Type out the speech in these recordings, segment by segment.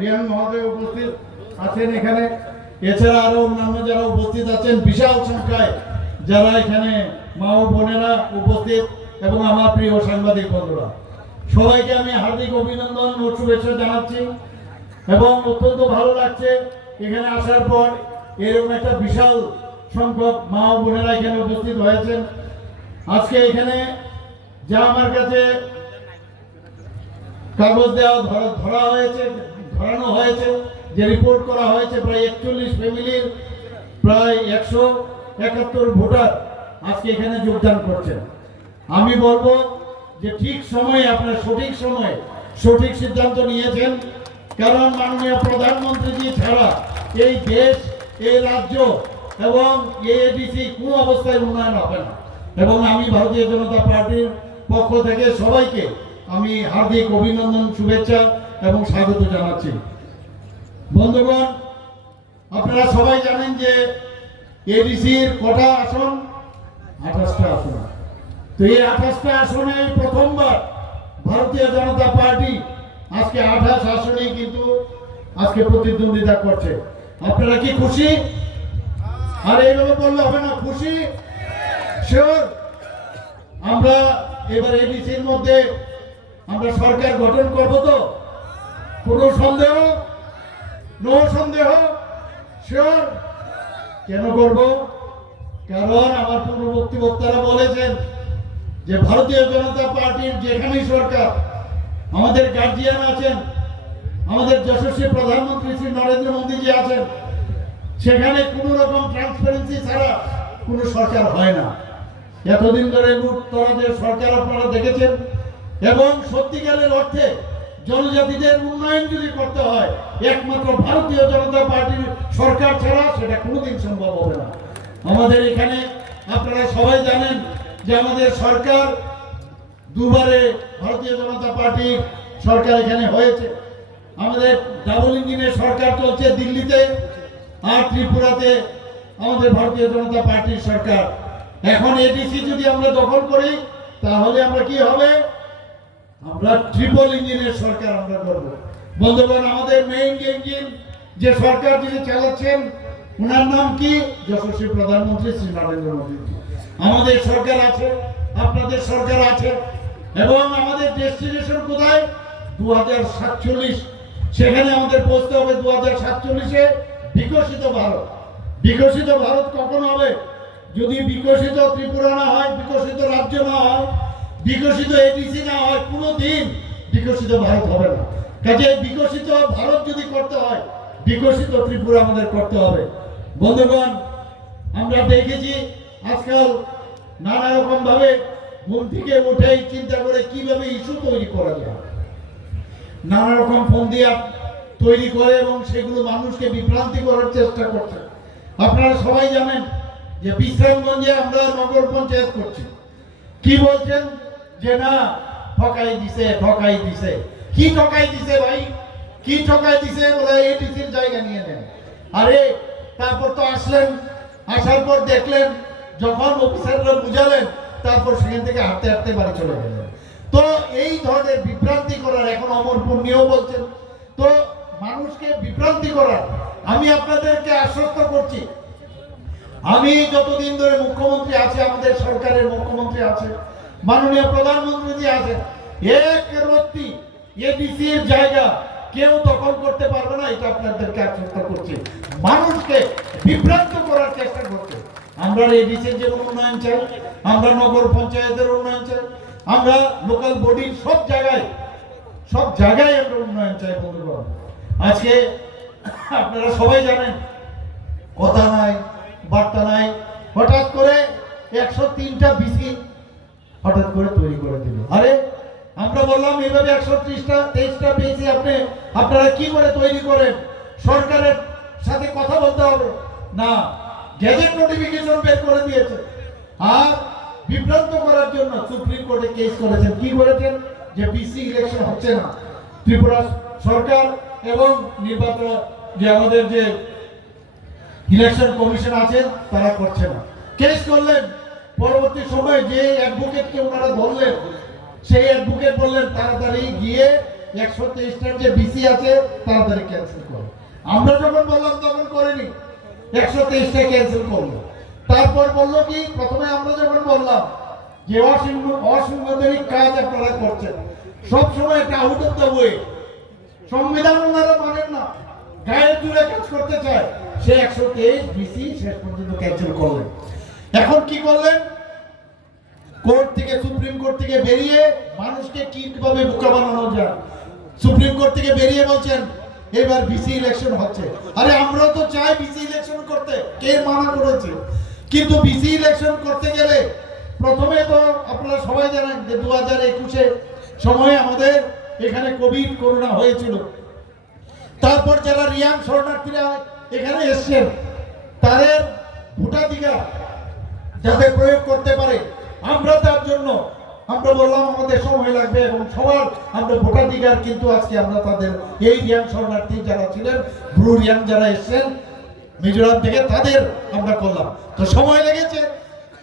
রিয়ান মহোদয় উপস্থিত আছেন এখানে, এছাড়া আরো অন্যান্য যারা উপস্থিত আছেন বিশাল সংখ্যায় যারা এখানে মা ও বোনেরা উপস্থিত এবং আমার প্রিয় সাংবাদিক বন্ধুরা, সবাইকে আমি হার্দিক অভিনন্দন ও শুভেচ্ছা জানাচ্ছি এবং অত্যন্ত ভালো লাগছে এখানে আসার পর এরকম একটা বিশাল সংখ্যক মা ও বোনেরা এখানে উপস্থিত হয়েছেন। আজকে এখানে যা আমার কাছে কাগজ দেওয়া ধরানো হয়েছে, যে রিপোর্ট করা হয়েছে, প্রায় 41 ফ্যামিলির প্রায় 171 ভোটার আজকে এখানে যোগদান করছেন। আমি বলবো যে ঠিক সময়ে আপনারা সঠিক সময়ে সঠিক সিদ্ধান্ত নিয়েছেন, কারণ মাননীয় প্রধানমন্ত্রীজি ছাড়া এই দেশ, এই রাজ্য এবং এডিসি কোনো অবস্থায় উন্নয়ন হবে না। এবং আমি ভারতীয় জনতা পার্টির পক্ষ থেকে সবাইকে আমি হার্দিক অভিনন্দন, শুভেচ্ছা এবং স্বাগত জানাচ্ছি। বন্ধুগণ, আপনারা সবাই জানেন যে এডিসির কটা আসন? 28টা আসন। তো এই 28টা আসনে প্রথমবার ভারতীয় জনতা পার্টি আজকে 28 আসনেই কিন্তু আজকে প্রতিদ্বন্দ্বিতা করছে। আপনারা কি খুশি? আর এইভাবে বললে হবে না, খুশি শিওর? আমরা এবার এডিসির মধ্যে আমরা সরকার গঠন করব তো? কোনো সন্দেহ? নো সন্দেহ? শিওর? কেন করব? কারণ আমার পূর্ববর্তী বক্তারা বলেছেন যে ভারতীয় জনতা পার্টির যেখানেই সরকার, আমাদের গার্জিয়ান আছেন, আমাদের যশস্বী প্রধানমন্ত্রী শ্রী নরেন্দ্র মোদীজি আছেন, সেখানে কোনো রকম ট্রান্সপারেন্সি ছাড়া কোনো সরকার হয় না। এতদিন ধরে লুটতরাজের সরকার আপনারা দেখেছেন, এবং সত্যিকারের অর্থে জনজাতিদের উন্নয়ন যদি করতে হয় একমাত্র ভারতীয় জনতা পার্টির সরকার ছাড়া সেটা কোনোদিন সম্ভব হবে না। আমাদের এখানে আপনারা সবাই জানেন যে আমাদের সরকার দুবারে ভারতীয় জনতা পার্টির সরকার এখানে হয়েছে। আমাদের ডাবল ইঞ্জিনের সরকার চলছে দিল্লিতে, আর ত্রিপুরাতে আমাদের ভারতীয় জনতা পার্টির সরকার। এখন এডিসি যদি আমরা দখল করি তাহলে আমরা কি হবে? আমরা ট্রিপল ইঞ্জিনের সরকার আমরা করব। বন্ধুগণ, আমাদের মেইন ইঞ্জিন যে সরকার যিনি চালাচ্ছেন ওনার নাম কি? যশস্বী প্রধানমন্ত্রী শ্রী নরেন্দ্র মোদী। আমাদের সরকার আছে, আপনাদের সরকার আছে, এবং আমাদের ডেস্টিনেশন কোথায়? 2047। সেখানে আমাদের পৌঁছতে হবে 2047-এ বিকশিত ভারত। বিকশিত ভারত কখন হবে? যদি বিকশিত ত্রিপুরা না হয়, বিকশিত রাজ্য না হয়, বিকশিত এডিসি না হয়, কোনোদিন বিকশিত ভারত হবে না। কাজে বিকশিত ভারত যদি করতে হয় বিকশিত ত্রিপুরা আমাদের করতে হবে। বন্ধুগণ, আমরা দেখেছি আজকাল নানা রকম ভাবে ঘুম থেকে উঠেই চিন্তা করে কিভাবে ইস্যু তৈরি করা যায়, নানা রকম ফন্দিয়া তৈরি করে এবং সেগুলো মানুষকে বিভ্রান্তি করার চেষ্টা করছে। আপনারা সবাই জানেন যে বিশ্রামগঞ্জে আমরা নগর পঞ্চায়েত করছি। কি বলছেন? যে না, ঠকাই দিছে, ঠকাই দিছে। কি ঠকাই দিছে ভাই? কি ঠকাই দিছে? বলে এডিসির জায়গা নিয়ে নেন। আরে তারপর তো আসলেন, আসার পর দেখলেন, যখন অফিসাররা বুঝালেন, তারপর সেখান থেকে হাঁটতে হাঁটতে বাড়ি চলে গেলেন। তো এই ধরনের বিভ্রান্তি করার, এখন অমরপুর নিয়েও বলছেন, তো মানুষকে বিভ্রান্তি করার আমি আপনাদেরকে আশ্বস্ত করছি, আমি যতদিন ধরে মুখ্যমন্ত্রী আছে, আমাদের সরকারের মুখ্যমন্ত্রী আছে, মাননীয় প্রধানমন্ত্রী আছে, এক রত্তি এডিসির জায়গা কেউ দখল করতে পারবে না, এটা আপনাদেরকে আশ্বস্ত করছি। মানুষকে বিভ্রান্ত করার চেষ্টা করছে। আমরা এডিসির যেমন উন্নয়ন চাই, আমরা নগর পঞ্চায়েতের উন্নয়ন চাই, আমরা লোকাল বডির সব জায়গায় আমরা উন্নয়ন চাই। বন্ধুগণ, আজকে আপনারা সবাই জানেন, কথা নাই বার্তা নাই, হঠাৎ করে 103টা বিসি হঠাৎ করে তৈরি করে দিল। আরে আমরা বললাম এইভাবে 123টা পেয়েছি, আপনারা কি করে তৈরি করেন? সরকারের সাথে কথা বলতে হবে না, গেজেট নোটিফিকেশন বের করে দিয়েছে। আর বিভ্রান্ত করার জন্য সুপ্রিম কোর্টে কেস করেছেন। কি করেছেন? যে বিসি ইলেকশন হচ্ছে না, ত্রিপুরা সরকার এবং নির্বাচন যে আমাদের যে ইলেকশন কমিশন আছে তারা করছে না, কেস করলেন। পরবর্তী সময়ে যে অ্যাডভোকেটকে ওনারা ধরলেন, সেই অ্যাডভোকেট বললেন তাড়াতাড়ি গিয়ে 123টার যে বিসি আছে তাড়াতাড়ি ক্যান্সেল করো। আমরা যখন বললাম তখন করেনি, 123টা ক্যান্সেল করলো। তারপর বললো কি, প্রথমে আমরা যখন বললাম যে অসাংবিধানিক কাজ আপনারা করছেন, সবসময় এটা আউট অফ দ্য ওয়ে, সংবিধান ওনারা মানেন না, গায়ে জুড়ে কাজ করতে চায়, সে 123 বিসি শেষ পর্যন্ত ক্যান্সেল করলেন। এখন কি করলেন, কোর্ট থেকে, সুপ্রিম কোর্ট থেকে বেরিয়ে মানুষকে কিভাবে বোকা বানানো যায়, সুপ্রিম কোর্ট থেকে বেরিয়ে বলছেন এবার বিসি ইলেকশন হচ্ছে। আরে আমরাও তো চাই বিসি ইলেকশন করতে, কে মানা করেছে? কিন্তু বিসি ইলেকশন করতে গেলে প্রথমে তো আপনারা সবাই জানেন যে 2021-এ সময় আমাদের এখানে কোভিড করোনা হয়েছিল। তারপর যারা রিয়াং শরণার্থীরা এখানে এসছেন তাদের ভোটাধিকার যাতে প্রয়োগ করতে পারে, আমরা তার জন্য আমরা বললাম আমাদের সময় লাগবে এবং সবার আমরা ভোটাধিকার কিন্তু আজকে আমরা তাদের এই রিয়াং শরণার্থী যারা ছিলেন, ব্লু রিয়াং যারা এসছেন মিজোরাম থেকে, তাদের আমরা করলাম, তো সময় লেগেছে।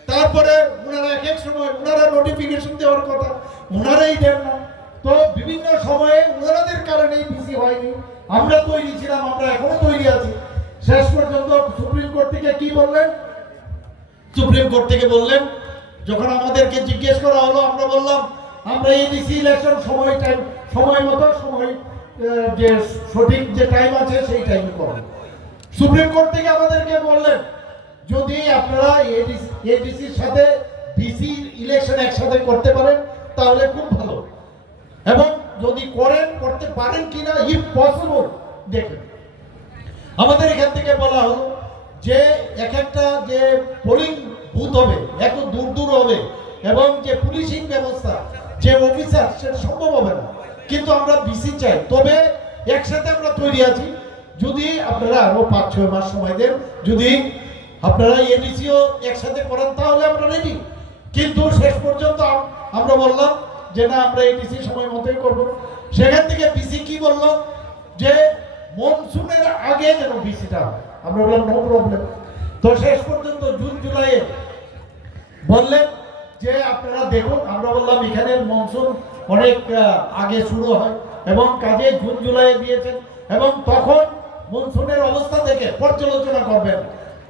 তারপরে ওনারা এক এক সময় ওনারা নোটিফিকেশন দেওয়ার কথা ওনারাই দেন না, তো বিভিন্ন সময়ে ওনাদের কারণেই বিসি হয়নি। আমরা তৈরি ছিলাম, আমরা এখনো তৈরি আছি। শেষ পর্যন্ত সুপ্রিম কোর্ট থেকে কি বললেন, সুপ্রিম কোর্ট থেকে বললেন, যখন আমাদেরকে জিজ্ঞেস করা হলো আমরা বললাম আমরা এডিসি ইলেকশন সময় মতো যে সঠিক যে টাইম আছে সেই টাইমে করব। সুপ্রিম কোর্ট থেকে আমাদেরকে বললেন যদি আপনারা এডিসির সাথে বিসি ইলেকশন একসাথে করতে পারেন তাহলে খুব ভালো, এবং যদি করতে পারেন কিনা ইফ পসিবল দেখেন। আমাদের এখান থেকে বলা হলো যে এক একটা যে পোলিং বুথ হবে এত দূর দূর হবে এবং যে পুলিশিং ব্যবস্থা যে অফিসার সেটা সম্ভব হবে না, কিন্তু আমরা বিসি চাই, তবে একসাথে আমরা তৈরি আছি। যদি আপনারা আরো 5-6 মাস সময় দেন, যদি আপনারা এডিসিও একসাথে করেন তাহলে আমরা রেডি। কিন্তু শেষ পর্যন্ত আমরা বললাম যে না, আমরা এডিসি সময় মতোই করব। সেখান থেকে বিসি কি বললো যে মনসুনের আগে যেন বিসিটা হয়, আমরা বললাম নো প্রবলেম। তো শেষ পর্যন্ত জুন জুলাইয়ে বললেন যে আপনারা দেখুন, আমরা বললাম এখানে মনসুন অনেক আগে শুরু হয় এবং কাজে জুন জুলাইয়ে দিয়েছেন এবং তখন মনসুনের অবস্থা দেখে পর্যালোচনা করবেন।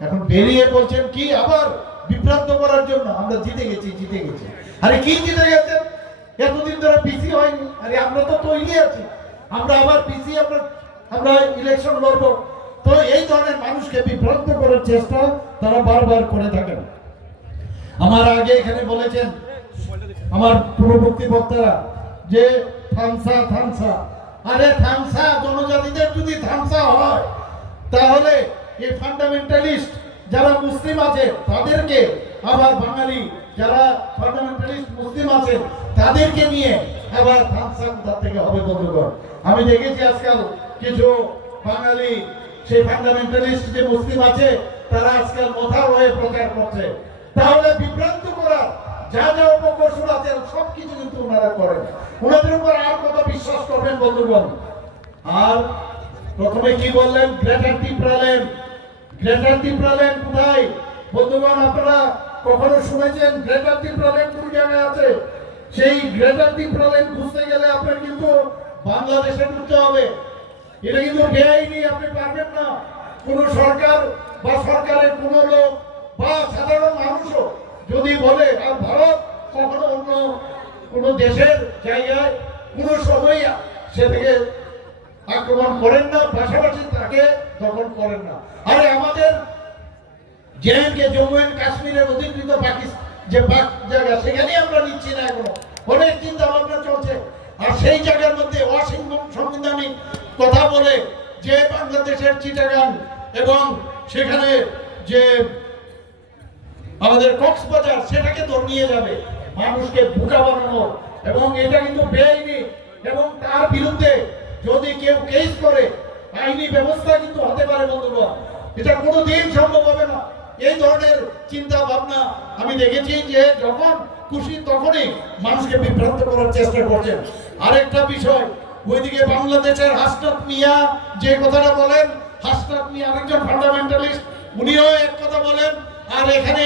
এখন বেরিয়ে বলছেন কি আবার বিভ্রান্ত করার জন্য আমরা জিতে গেছি। আরে কি জিতে গেছেন? এতদিন ধরে বিসি হয়নি, আরে আমরা তো তৈরি আছি, আমরা আবার বিসি আমরা ইলেকশন লড়বো। তো এই ধরনের মানুষকে বিভ্রান্ত করার চেষ্টা তারা বারবার করে থাকেন। আমার আগে এখানে বলেছেন আমার পূর্ববর্তী বক্তারা যে থামসা, আরে থামসা জনজাতিদের যদি থামসা হয় তাহলে এই ফান্ডামেন্টালিস্ট যারা মুসলিম আছে তাদেরকে, আবার বাঙালি যারা ফান্ডামেন্টালিস্ট মুসলিম আছে তাদেরকে নিয়ে আবার থামসা কোথা থেকে হবে বন্ধুগণ? আমি দেখেছি আজকাল কিছু বাঙালি সেই ফান্ডামেন্টালিস্ট যে মুসলিম আছে তারা আজকাল মাথার হয়ে প্রচার করছে। তাহলে বিভ্রান্ত করার যা যা উপকৌশল আছে সবকিছু কিন্তু ওনারা করেন। ওনাদের উপর আর কত বিশ্বাস করবেন বন্ধুগণ? আর প্রথমে কি বললেন, গ্রেটার ত্রিপুরাল্যান্ড কোথায় বন্ধুগণ? আপনারা কখনো শুনেছেন গ্রেটার ত্রিপুরাল্যান্ড কোন জায়গায় আছে? সেই গ্রেটার ত্রিপুরাল্যান্ড বুঝতে গেলে আপনার কিন্তু বাংলাদেশে ঢুকতে হবে। এটা কিন্তু বেআইনি, আপনি পারবেন না। কোন সরকার বা সরকারের কোন লোক বা সাধারণ মানুষও যদি বলে, আর ভারত কখনো অন্য কোন দেশের জায়গায় কোন সময় সেটাকে আক্রমণ করেন না, পাশাপাশি তাকে দখল করেন না। আরে আমাদের জেএনকে, জম্মু এন্ড কাশ্মীরের অধিকৃত পাকিস্তান যে পাক জায়গা, সেখানে আমরা নিচ্ছি না, এখনো অনেক চিন্তা ভাবনা চলছে। আর সেই জায়গার মধ্যে অসাংবিধানিক কথা বলে যে বাংলাদেশের চিটাগাং এবং সেখানে যে আমাদের কক্সবাজার সেটাকে তো নিয়ে যাবে, মানুষকে বোকা বানানো, এবং এটা কিন্তু বেআইনি। এবং তার বিরুদ্ধে যদি কেউ কেস করে আইনি ব্যবস্থা কিন্তু হতে পারে বন্ধুগণ। এটা কোনোদিন সম্ভব হবে না। এই ধরনের চিন্তা ভাবনা আমি দেখেছি যে যখন খুশি তখনই মানুষকে বিভ্রান্ত করার চেষ্টা করছেন। আরেকটা বিষয়, ওইদিকে বাংলাদেশের হাসনাত মিয়া যে কথাটা বলেন, হাসনাত মিয়া আরেকজন ফান্ডামেন্টালিস্ট, উনিও এক কথা বলেন, আর এখানে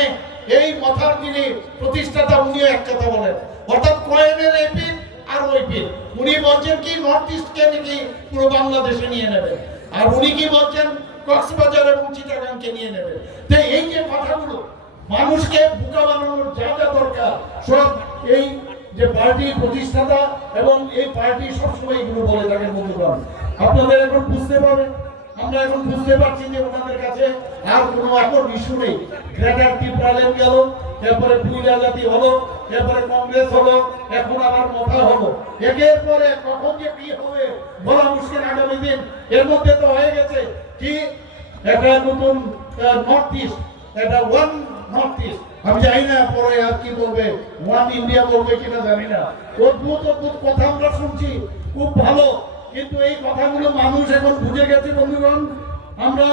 এই মথার যিনি প্রতিষ্ঠাতা উনিও এক কথা বলেন। অর্থাৎ কয়েনের এপিঠ আর ওই পিল। উনি বলছেন কি নর্থ ইস্টকে নাকি পুরো বাংলাদেশে নিয়ে নেবে, আর উনি কি বলছেন কক্সবাজার এবং চিটাগাংকে নিয়ে নেবে। তো এই যে কথাগুলো মানুষকে বোকা বানানোর যা যা দরকার সব এই যে পার্টির প্রতিষ্ঠাতা এবং এই পার্টি সবসময় এগুলো বলে থাকেন। বন্ধুগণ, আপনাদের এখন বুঝতে পারবেন, আমরা এখন বুঝতে পারছি যে ওনাদের কাছে আর কোনো এখন ইস্যু নেই। গ্রেটার টিপ্রালেন গেল, এরপরে পুইলা জাতি হলো, এরপরে কংগ্রেস হলো, এখন আবার মথা হলো। একের পরে কখন যে কি হবে বলা মুশকিল আগামী দিন। এর মধ্যে তো হয়ে গেছে কি একটা নতুন নর্থ ইস্ট, একটা ওয়ান নর্থ ইস্ট। আমি জানি না পরে আর কি বলবে, ওয়ান ইন্ডিয়া বলবে কিনা জানি না। অদ্ভুত অদ্ভুত কথা আমরা শুনছি, খুব ভালো, কিন্তু এই কথাগুলো মানুষ এখন বুঝে গেছে। বন্ধুগণ, আমরা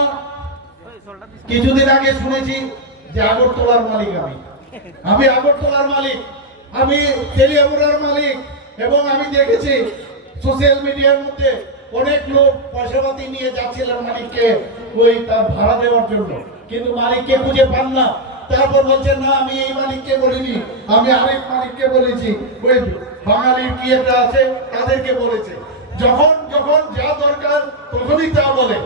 কিছুদিন আগে শুনেছি যে আগরতলার মালিক আমি আগরতলার মালিক, আমি তেলিয়ামুড়ার মালিক, এবং আমি দেখেছি সোশ্যাল মিডিয়ার মধ্যে অনেক লোক পয়সাপাতি নিয়ে যাচ্ছিলেন মালিককে ওই তার ভাড়া দেওয়ার জন্য, কিন্তু মালিককে খুঁজে পান না। তারপর বলছেন না আমি এই মালিককে বলিনি, আমি আরেক মালিককে বলেছি, ওই বাঙালির কি একটা আছে তাদেরকে বলেছে। যখন যখন যা দরকার তখনই তা বলে।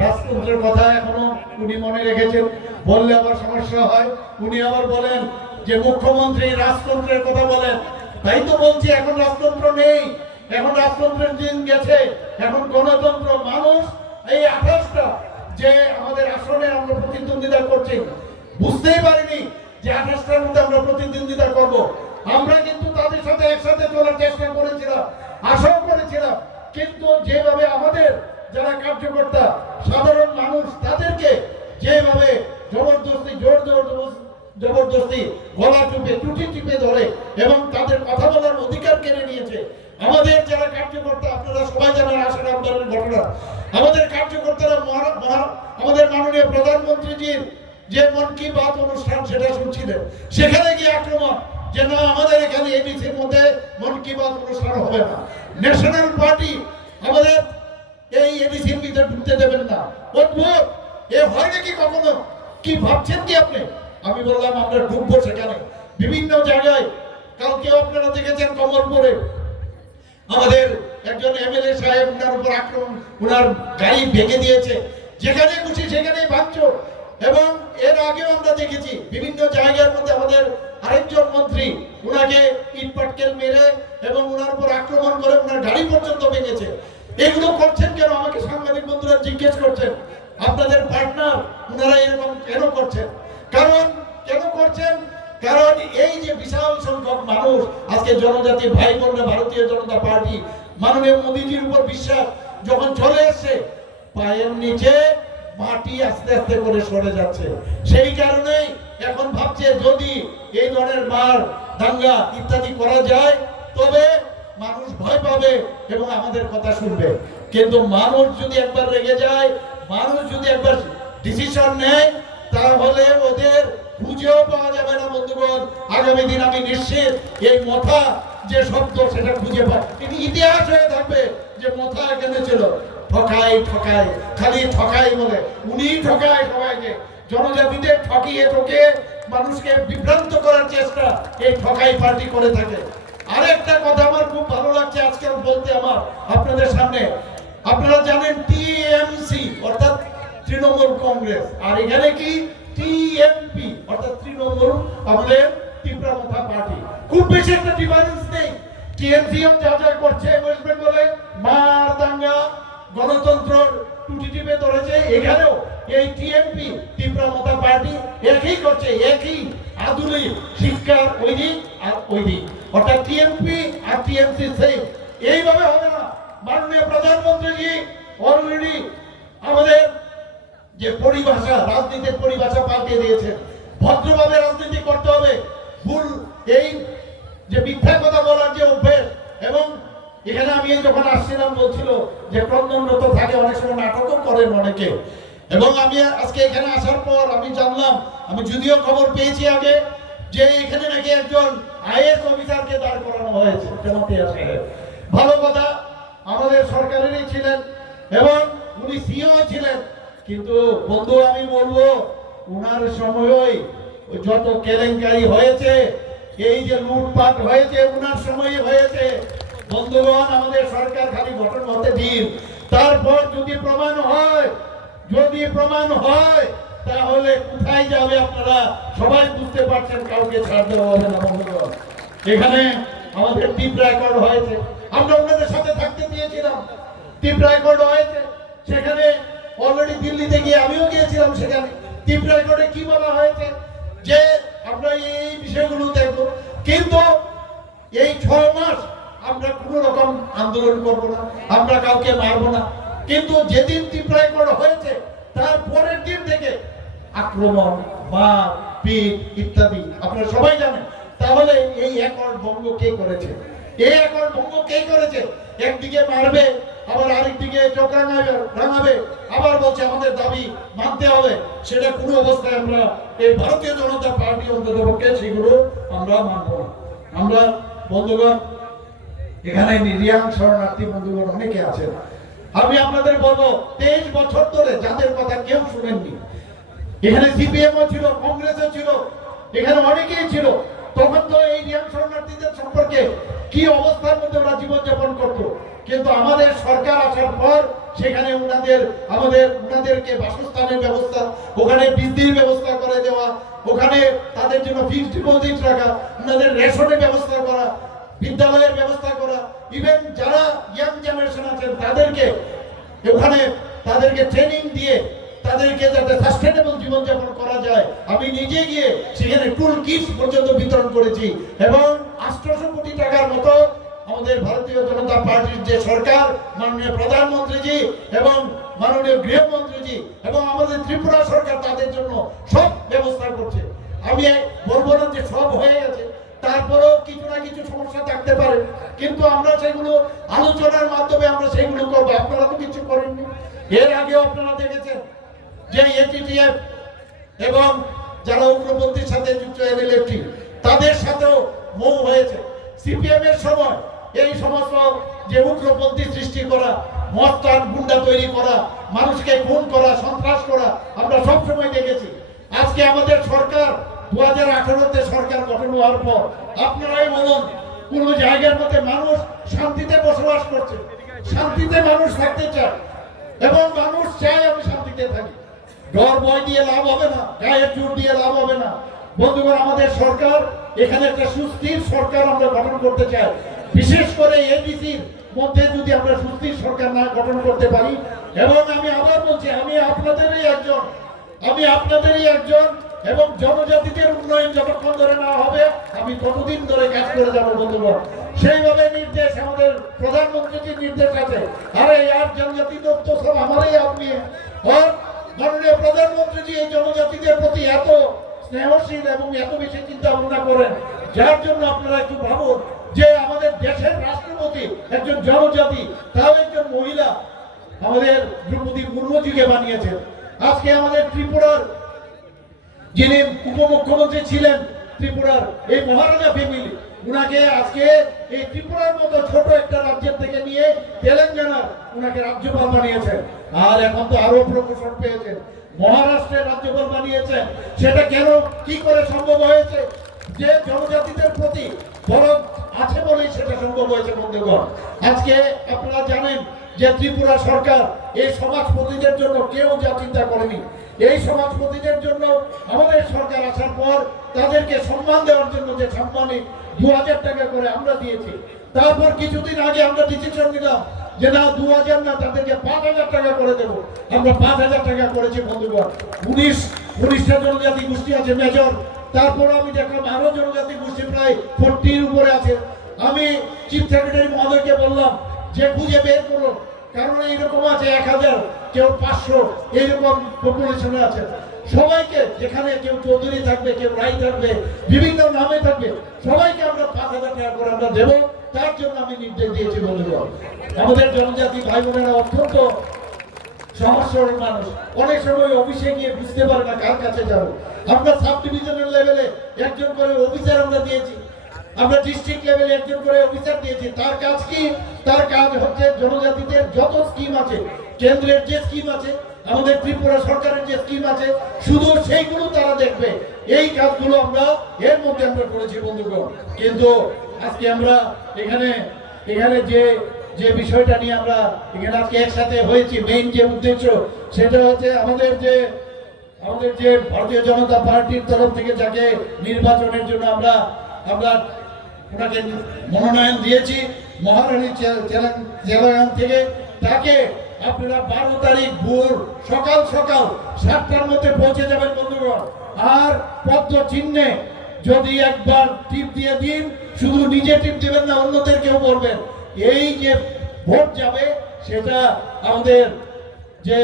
রাজতন্ত্রের কথা এখনো উনি মনে রেখেছেন, বললে আবার সমস্যা হয়। উনি আবার বলেন যে মুখ্যমন্ত্রী রাজতন্ত্রের কথা বলেন, তাই তো বলছি এখন রাজতন্ত্র নেই, এখন রাজতন্ত্রের দিন গেছে, এখন গণতন্ত্র। মানুষ এই 28টা যে আমাদের আসনে আমরা প্রতিদ্বন্দ্বিতা করছি, বুঝতেই পারিনি যে 28টার মধ্যে আমরা প্রতিদ্বন্দ্বিতা করব। আমরা কিন্তু তাদের সাথে একসাথে চলার চেষ্টা করেছিলাম, আশাও করেছিলাম, কিন্তু যেভাবে আমাদের যারা কার্যকর্তা সাধারণ মানুষ তাদেরকে যেভাবে জবরদস্তি জবরদস্তি গলা টিপে টুটি টিপে ধরে এবং তাদের কথা বলার অধিকার কেড়ে নিয়েছে, আমাদের যারা কার্যকর্তা, আপনারা সবাই জানেন আসার আন্দোলনের ঘটনা, আমাদের কার্যকর্তারা আমাদের মাননীয় প্রধানমন্ত্রীজির যে মন কি বাত অনুষ্ঠান সেটা শুনছিলেন, সেখানে গিয়ে আক্রমণ যে না আমাদের এখানে এবিসির মধ্যে মন কি বাত অনুষ্ঠান হবে না, ন্যাশনাল পার্টি আমাদের এই এবিসির ভিতরে ঢুকতে দেবেন না। অদ্ভুত, এ হয় নাকি কখনো? কি ভাবছেন কি আপনি? আমি বললাম আমরা ঢুকবো সেখানে বিভিন্ন জায়গায়। কালকেও আপনারা দেখেছেন কমলপুরে আমাদের একজন এমএলএ সাহেব ওনার উপর আক্রমণ, ওনার গাড়ি ভেঙে দিয়েছে, যেখানে খুশি সেখানেই ভাঙচুর। এবং এর আগেও আমরা দেখেছি বিভিন্ন জায়গার মধ্যে আমাদের আরেকজন মন্ত্রী ওনাকে ইটপাটকেল মেরে এবং ওনার উপর আক্রমণ করে ওনার গাড়ি পর্যন্ত ভেঙেছে। এগুলো করছেন কেন? আমাকে সাংবাদিক বন্ধুরা জিজ্ঞেস করছেন, আপনাদের পার্টনার ওনারা এরকম কেন করছেন? কারণ কেন করছেন? কারণ এই যে বিশাল সংখ্যক মানুষ আজকে জনজাতি ভাই বোনরা ভারতীয় জনতা পার্টি মাননীয় মোদীজির উপর বিশ্বাস যখন চলে এসছে, পায়ের নিচে মাটি আস্তে আস্তে করে সরে যাচ্ছে। সেই কারণেই এখন ভাবছে যদি এই ধরনের মার দাঙ্গা ইত্যাদি করা যায় তবে মানুষ ভয় পাবে এবং আমাদের কথা শুনবে। কিন্তু মানুষ যদি একবার রেগে যায়, মানুষ যদি একবার ডিসিশন নেয়, তাহলে ওদের খুঁজেও পাওয়া যাবে না। বন্ধুগণ, আগামী দিন আমি নিশ্চিত এই মথা যে শব্দ সেটা খুঁজে পাই, ইতিহাস হয়ে থাকবে যে মথা এখানে ছিল। ঠকাই ঠকাই, খালি ঠকাই বলে, উনি ঠকায় সবাইকে, জনজাতিদের ঠকিয়ে ঠকে মানুষকে বিভ্রান্ত করার চেষ্টা এই ঠকাই পার্টি করে থাকে। আরেকটা কথা আমার খুব ভালো লাগছে আজকাল বলতে আমার আপনাদের সামনে, আপনারা জানেন টিএমসি অর্থাৎ তৃণমূল কংগ্রেস, আর এখানে কি টিএমপি অর্থাৎ তৃণমূল আমাদের তীব্রমথা পার্টি। খুব বেশি একটা ডিফারেন্স নেই। টিএমসি যা যা করছে ওয়েস্ট বেঙ্গলে মার দাঙ্গা গণতন্ত্র টুটি টিপে ধরেছে, এখানেও এই টিএমপি তীব্রমথা পার্টি একই করছে, একই আধুনিক শিক্ষার ওই দিক আর ওই দিক, অর্থাৎ টিএমপি আর টিএমসি সেম। এইভাবে হবে না। মাননীয় প্রধানমন্ত্রীজি অলরেডি আমাদের যে পরিভাষা, রাজনীতির পরিভাষা পাল্টে দিয়েছেন। ভদ্রভাবে রাজনীতি করতে হবে, ভুল এই যে মিথ্যা কথা বলার যে অভ্যেস। এবং এখানে আমি যখন আসছিলাম বলছিল যে ক্রন্দনরত থাকে, অনেক সময় নাটকও করেন অনেকে। এবং আমি আজকে এখানে আসার পর আমি জানলাম, আমি যদিও খবর পেয়েছি আগে, যে এখানে নাকি একজন আইএস অফিসারকে দাঁড় করানো হয়েছে। ভালো কথা, আমাদের সরকারেরই ছিলেন এবং উনি সিও ছিলেন। কিন্তু বন্ধু আমি বলবো উনার সময়ই যত কেলেঙ্কারি হয়েছে, এই যে লুটপাট হয়েছে উনার সময়ই হয়েছে। বন্ধুগণ, আমাদের সরকার খালি গঠন হতে দিন, তারপর যদি প্রমাণ হয় তাহলে কোথায় যাবে আপনারা সবাই বুঝতে পারছেন, কাউকে ছাড় দেওয়া হবে না। বন্ধুগণ, এখানে আমাদের টিপ রেকর্ড হয়েছে, আমরা ওনাদের সাথে থাকতে দিয়েছিলাম, টিপ রেকর্ড হয়েছে। সেখানে অলরেডি দিল্লিতে গিয়ে আমিও গিয়েছিলাম, সেখানে টিপ রেকর্ডে কি বলা হয়েছে যে আমরা এই বিষয়গুলো দেখবো, কিন্তু এই 6 মাস আমরা কোনো রকম আন্দোলন করব না, আমরা কাউকে মারবো না। কিন্তু যেদিন টিপ রেকর্ড হয়েছে তার পরের দিন থেকে আক্রমণ, মার, পিট ইত্যাদি আপনারা সবাই জানেন। তাহলে এই একর ভঙ্গ কে করেছে? এই একর ভঙ্গ কে করেছে? একদিকে মারবে, আবার আরেকদিকে চোখ রাঙাবে, আবার বলছে আমাদের দাবি মানতে হবে। সেটা কোনো অবস্থায় আমরা এই ভারতীয় জনতা পার্টি অন্ততপক্ষে সেগুলো আমরা মানব না। আমরা বন্ধুগণ, এখানে নিরিয়াং শরণার্থী বন্ধুগণ অনেকে আছেন, আমি আপনাদের বলবো 23 বছর ধরে যাদের কথা কেউ শুনেননি, এখানে সিপিএমও ছিল, কংগ্রেসও ছিল, এখানে অনেকেই ছিল, তখন তো এই নিরিয়াং শরণার্থীদের সম্পর্কে কি অবস্থার মধ্যে ওরা জীবনযাপন করতো। কিন্তু আমাদের সরকার আসার পর সেখানে ওনাদেরকে বাসস্থানের ব্যবস্থা, ওখানে বৃদ্ধির ব্যবস্থা করে দেওয়া, ওখানে তাদের জন্য ফিক্সড ডিপোজিট রাখা, ওনাদের রেশনের ব্যবস্থা করা, বিদ্যালয়ের ব্যবস্থা করা, ইভেন যারা ইয়াং জেনারেশন আছেন তাদেরকে ট্রেনিং দিয়ে তাদেরকে যাতে সাস্টেনেবল জীবনযাপন করা যায়। আমি নিজে গিয়ে সেখানে টুল কিটস পর্যন্ত বিতরণ করেছি, এবং 800 কোটি টাকার মতো আমাদের ভারতীয় জনতা পার্টির যে সরকার, মাননীয় প্রধানমন্ত্রীজি এবং মাননীয় গৃহমন্ত্রীজি এবং আমাদের ত্রিপুরা সরকার তাদের জন্য সব ব্যবস্থা করছে। আমি বলবো না যে সব হয়ে গেছে, তারপরেও কিছু না কিছু সমস্যা থাকতে পারে, কিন্তু আমরা সেগুলো আলোচনার মাধ্যমে আমরা সেগুলো করবো। আপনারা তো কিছু করেননি। এর আগেও আপনারা দেখেছেন যে এটিটিএফ এবং যারা উগ্রপন্থীর সাথে যুক্ত এনএলএফটি তাদের সাথেও মৌ হয়েছে। সিপিএম এর সময় এই সমস্ত যে উগ্রপন্থী সৃষ্টি করা, মস্তান গুন্ডা তৈরি করা, মানুষকে খুন করা, সন্ত্রাস করা আমরা সব সময় দেখেছি। আজকে আমাদের সরকার 2018-তে সরকার গঠন হওয়ার পর আপনারাই বলুন, কোন জায়গার মধ্যে মানুষ শান্তিতে বসবাস করছে, শান্তিতে মানুষ থাকতে চায় এবং মানুষ চায় আমি শান্তিতে থাকি। ডর ভয় দিয়ে লাভ হবে না, গায়ের জোর দিয়ে লাভ হবে না। বন্ধুগণ, আমাদের সরকার এখানে একটা সুস্থির সরকার আমরা গঠন করতে চাই। বিশেষ করে এডিসির মধ্যে যদি আমরা সুস্থির সরকার না গঠন করতে পারি, এবং আমি আবার বলছি আমি আপনাদেরই একজন এবং জনজাতিদের উন্নয়ন যতক্ষণ ধরে না হবে আমি ততদিন ধরে কাজ করে যাবো। বন্ধুগণ, সেইভাবে নির্দেশ আমাদের প্রধানমন্ত্রীর নির্দেশ আছে। আরে यार जनजाति तो सब हमारे ही आदमी है, और মাননীয় প্রধানমন্ত্রী এই জনজাতিদের প্রতি এত স্নেহশীল এবং এত বেশি চিন্তা ভাবনা করেন, যার জন্য আপনারা একটু ভাবুন যে আমাদের দেশের রাষ্ট্রপতি একজন জনজাতি, তাও একজন মহিলা, আমাদের দ্রৌপদী মুর্মুজিকে বানিয়েছেন। আজকে আমাদের ত্রিপুরার যিনি উপমুখ্যমন্ত্রী ছিলেন ত্রিপুরার, এই মহারাজা ফ্যামিলি, উনাকে আজকে এই ত্রিপুরার মতো ছোট একটা রাজ্যের থেকে নিয়ে তেলেঙ্গানার উনাকে রাজ্যপাল বানিয়েছেন। আর এখন তো আরো প্রমোশন পেয়েছেন, মহারাষ্ট্রের রাজ্যপাল বানিয়েছেন। সেটা কেন, কি করে সম্ভব হয়েছে? যে জনজাতিদের প্রতি দরদ আছে বলেই সেটা সম্ভব হয়েছে। বন্ধুগণ, আজকে আপনারা জানেন যে ত্রিপুরা সরকার এই সমাজপতিদের জন্য কেউ যা চিন্তা করেনি। এই সমাজপতিদের জন্য আমাদের সরকার আসার পর তাদেরকে সম্মান দেওয়ার জন্য যে সাম্মানিক 2000 টাকা করে আমরা দিয়েছি। তারপর কিছুদিন আগে আমরা ডিসিশন নিলাম যে না 2000 না, তাদেরকে 5000 টাকা করে দেবো। আমরা 5000 টাকা করেছি। বন্ধুগণ, 19টা জনজাতি গোষ্ঠী আছে মেজর, তারপর আমি দেখলাম আরো জনজাতি গোষ্ঠী প্রায় 40-র উপরে আছে। আমি চিফ সেক্রেটারি মহোদয়কে বললাম যে খুঁজে বের করুন, কারণ এইরকম আছে 1000, কেউ 500, এইরকম পপুলেশনে আছে। সবাইকে, যেখানে কেউ চৌধুরী থাকবে, কেউ রায় থাকবে, বিভিন্ন নামে থাকবে, সবাইকে আমরা 5000 টাকা করে আমরা দেবো। তার জন্য আমি নির্দেশ দিয়েছি। বন্ধুগণ, আমাদের জনজাতি ভাই বোনেরা অত্যন্ত সমস্যার মানুষ, অনেক সময় অফিসে গিয়ে বুঝতে পারে না কার কাছে যাব। আমরা সাব ডিভিশনাল লেভেলে একজন করে অফিসার আমরা দিয়েছি, আমরা ডিস্ট্রিক্ট লেভেলে একজন করে অফিসার দিয়েছি। তার কাজ কি? তার কাজ হচ্ছে জনজাতিদের যত স্কিম আছে, কেন্দ্রের যে স্কিম আছে, আমাদের ত্রিপুরা সরকারের যে স্কিম আছে, শুধু সেইগুলো তারা দেখবে। এই কাজগুলো আমরা এর মধ্যে আমরা করেছি। বন্ধুগণ, কিন্তু আজকে আমরা এখানে এখানে যে যে বিষয়টা নিয়ে আমরা এখানে আজকে একসাথে হয়েছি, মেইন যে উদ্দেশ্য সেটা হচ্ছে আমাদের যে ভারতীয় জনতা পার্টির তরফ থেকে যাকে নির্বাচনের জন্য আমরা ওনাকে মনোনয়ন দিয়েছি মহারানী চেলাগান থেকে, তাকে আপনারা 12 তারিখ ভোর সকাল 7টার মধ্যে পৌঁছে যাবেন বন্ধুগণ। আর পদ্ম চিহ্নে যদি একবার টিপ দিয়ে দিন, শুধু নিজে টিপ দিবেন না, অন্যদেরকেও বলবেন। এই যে ভোট যাবে সেটা আমাদের যে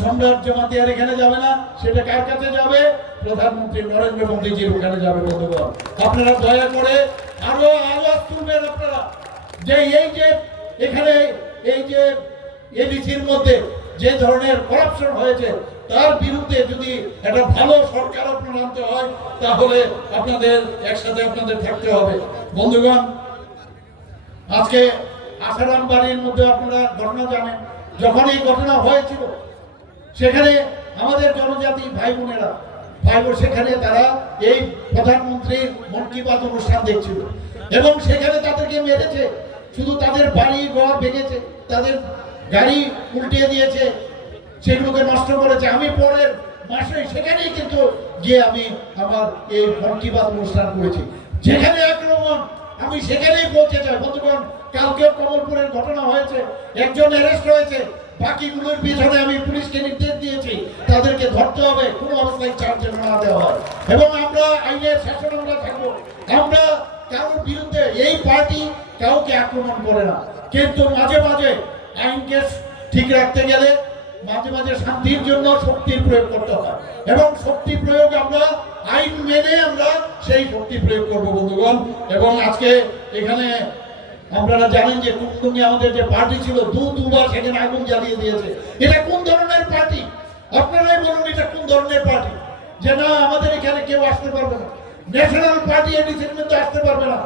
সম্রাট জামাতিয়ার এখানে যাবে না, সেটা কার কাছে যাবে? প্রধানমন্ত্রী নরেন্দ্র মোদীজির ওখানে যাবে বন্ধুগণ। আপনারা দয়া করে আরো আওয়াজ তুলবেন আপনারা, যে এই যে এখানে এই যে এবিসির মধ্যে যে ধরনের করাপশন হয়েছে তার বিরুদ্ধে যদি একটা ভালো সরকার আপনার আনতে হয়, তাহলে আপনাদের একসাথে আপনাদের থাকতে হবে বন্ধুগণ। আজকে আসারাম বাড়ির মধ্যে আপনারা ঘটনা জানেন, যখন এই ঘটনা হয়েছিল সেখানে আমাদের জনজাতি ভাই বোনেরা সেখানে তারা এই প্রধানমন্ত্রীর মন কি বাত অনুষ্ঠান দেখছিল এবং সেখানে তাদেরকে মেরেছে, শুধু তাদের বাড়ি ঘর ভেঙেছে, তাদের গাড়ি উল্টিয়ে দিয়েছে, সেগুলোকে নষ্ট করেছে। আমি পরের মাসে সেখানেই কিন্তু গিয়ে আমি আমার এই মন কি বাত অনুষ্ঠান করেছি, যেখানে আক্রমণ আমি সেখানেই পৌঁছে যাই বন্ধুগণ। কালকে কমলপুরের ঘটনা হয়েছে, একজন অ্যারেস্ট হয়েছে, বাকিগুলোর পিছনে আমি পুলিশকে নির্দেশ দিয়েছি তাদেরকে ধরতে হবে, কোনো অবস্থায় ছাড় যেন না দেওয়া হয় এবং আমরা আইনের শাসন আমরা থাকবো। আমরা কারোর বিরুদ্ধে, এই পার্টি কাউকে আক্রমণ করে না, কিন্তু মাঝে মাঝে আইনকে ঠিক রাখতে গেলে মাঝে মাঝে শান্তির জন্য শক্তির প্রয়োগ করতে হয় এবং শক্তি প্রয়োগ আমরা আইন মেনে আমরা সেই শক্তি প্রয়োগ করবো বন্ধুগণ। এবং আজকে এখানে আপনারা জানেন যে কুমদুঙ্গি আমাদের যে পার্টি ছিল দুবার সেখানে আগুন জ্বালিয়ে দিয়েছে। এটা কোন ধরনের পার্টি? আপনারাই বলুন এটা কোন ধরনের পার্টি, যে না আমাদের এখানে কেউ আসতে পারবে না, ন্যাশনাল পার্টি এডিসির মধ্যে আসতে পারবে না?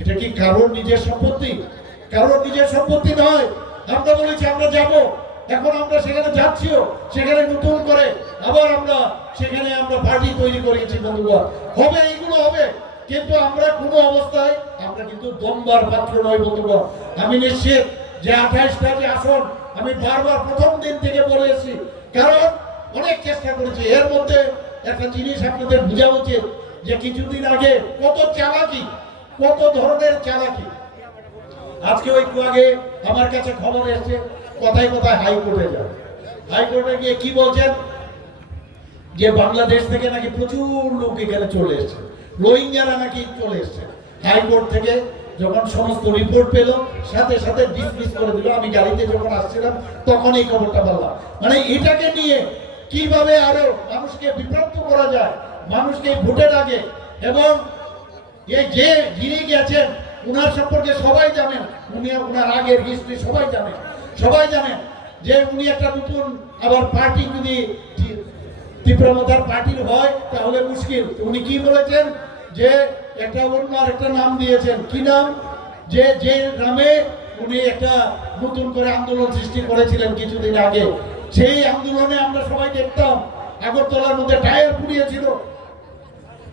এটা কি কারোর নিজের সম্পত্তি? কারোর নিজের সম্পত্তি নয়। আমরা বলেছি আমরা যাব, এখন আমরা সেখানে যাচ্ছিও, সেখানে নতুন করে আবার আমরা সেখানে আমরা পার্টি তৈরি করেছি বন্ধুগণ। হবে, এইগুলো হবে, কিন্তু আমরা কোনো অবস্থায় আমরা কিন্তু দমবার পাত্র নয় বন্ধুগণ। আমি নিশ্চিত যে 28টা যে আসন আমি বারবার প্রথম দিন থেকে বলে এসেছি, কারণ অনেক চেষ্টা করেছি। এর মধ্যে একটা জিনিস আপনাদের বোঝা উচিত যে কিছুদিন আগে কত চালাকি, কত ধরনের চালাকি। আজকে একটু আগে আমার কাছে খবর এসেছে, কথায় কথায় হাইকোর্টে যান, হাইকোর্টে গিয়ে কি বলছেন যে বাংলাদেশ থেকে নাকি প্রচুর লোক এখানে চলে এসেছে, রোহিঙ্গারা নাকি চলে এসছে। হাইকোর্ট থেকে যখন সমস্ত রিপোর্ট পেল সাথে সাথে ডিসমিস করে দিল। আমি গাড়িতে যখন আসছিলাম তখন এই খবরটা বললাম। মানে এটাকে নিয়ে কিভাবে আরো মানুষকে বিভ্রান্ত করা যায়, মানুষকে ভোটের আগে, এবং এই যে যিনি গেছেন উনার সম্পর্কে সবাই জানেন, উনার আগের হিস্ট্রি সবাই জানেন যে উনি একটা নতুন আবার পার্টি যদি তীব্রমতার পার্টির হয় তাহলে মুশকিল। উনি কি বলেছেন যে একটা অন্য আরেকটা নাম দিয়েছেন, কি নাম? যে নামে উনি একটা নতুন করে আন্দোলন সৃষ্টি করেছিলেন কিছুদিন আগে। সেই আন্দোলনে আমরা সবাই দেখতাম আগরতলার মধ্যে টায়ার পুড়িয়েছিল,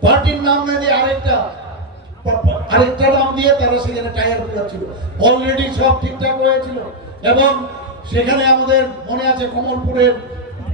পার্টির নাম না দিয়ে আরেকটা নাম দিয়ে তারা সেখানে টায়ার পুড়াচ্ছিল। অলরেডি সব ঠিকঠাক হয়েছিল এবং সেখানে আমাদের মনে আছে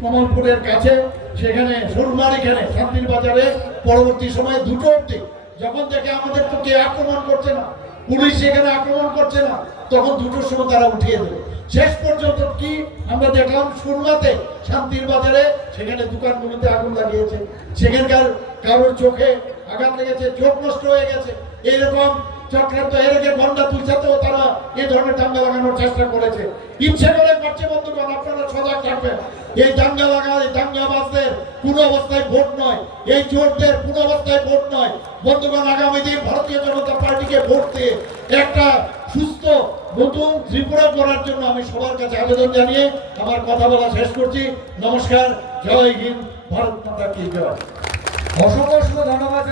কমলপুরের কাছে সেখানে সুরমার এখানে শান্তির বাজারে পরবর্তী সময়ে 2টো অবধি যখন দেখে আমাদের তো কে আক্রমণ করছে না, পুলিশ সেখানে আক্রমণ করছে না, তখন 2টোর সময় তারা উঠিয়ে দেবে। শেষ পর্যন্ত কি আমরা দেখলাম সুরমাতে শান্তির বাজারে সেখানে দোকানগুলোতে আগুন লাগিয়েছে, সেখানকার কারোর চোখে আঘাত লেগেছে, চোখ নষ্ট হয়ে গেছে। এইরকম চক্রান্ত এর আগে গন্ডা তুলছাতেও তারা এই ধরনের দাঙ্গা লাগানোর চেষ্টা করেছে, ইচ্ছে করে করছে বন্ধুগণ। আপনারা সজাগ থাকবেন, এই দাঙ্গাবাজদের কোন অবস্থায় ভোট নয়, এই চোরদের কোন অবস্থায় ভোট নয় বন্ধুগণ। আগামী দিন ভারতীয় জনতা পার্টিকে ভোট দিয়ে একটা সুস্থ নতুন ত্রিপুরা করার জন্য আমি সবার কাছে আবেদন জানিয়ে আমার কথা বলা শেষ করছি। নমস্কার, জয় হিন্দ, ভারত মাতা কি জয়। অসংখ্য ধন্যবাদ।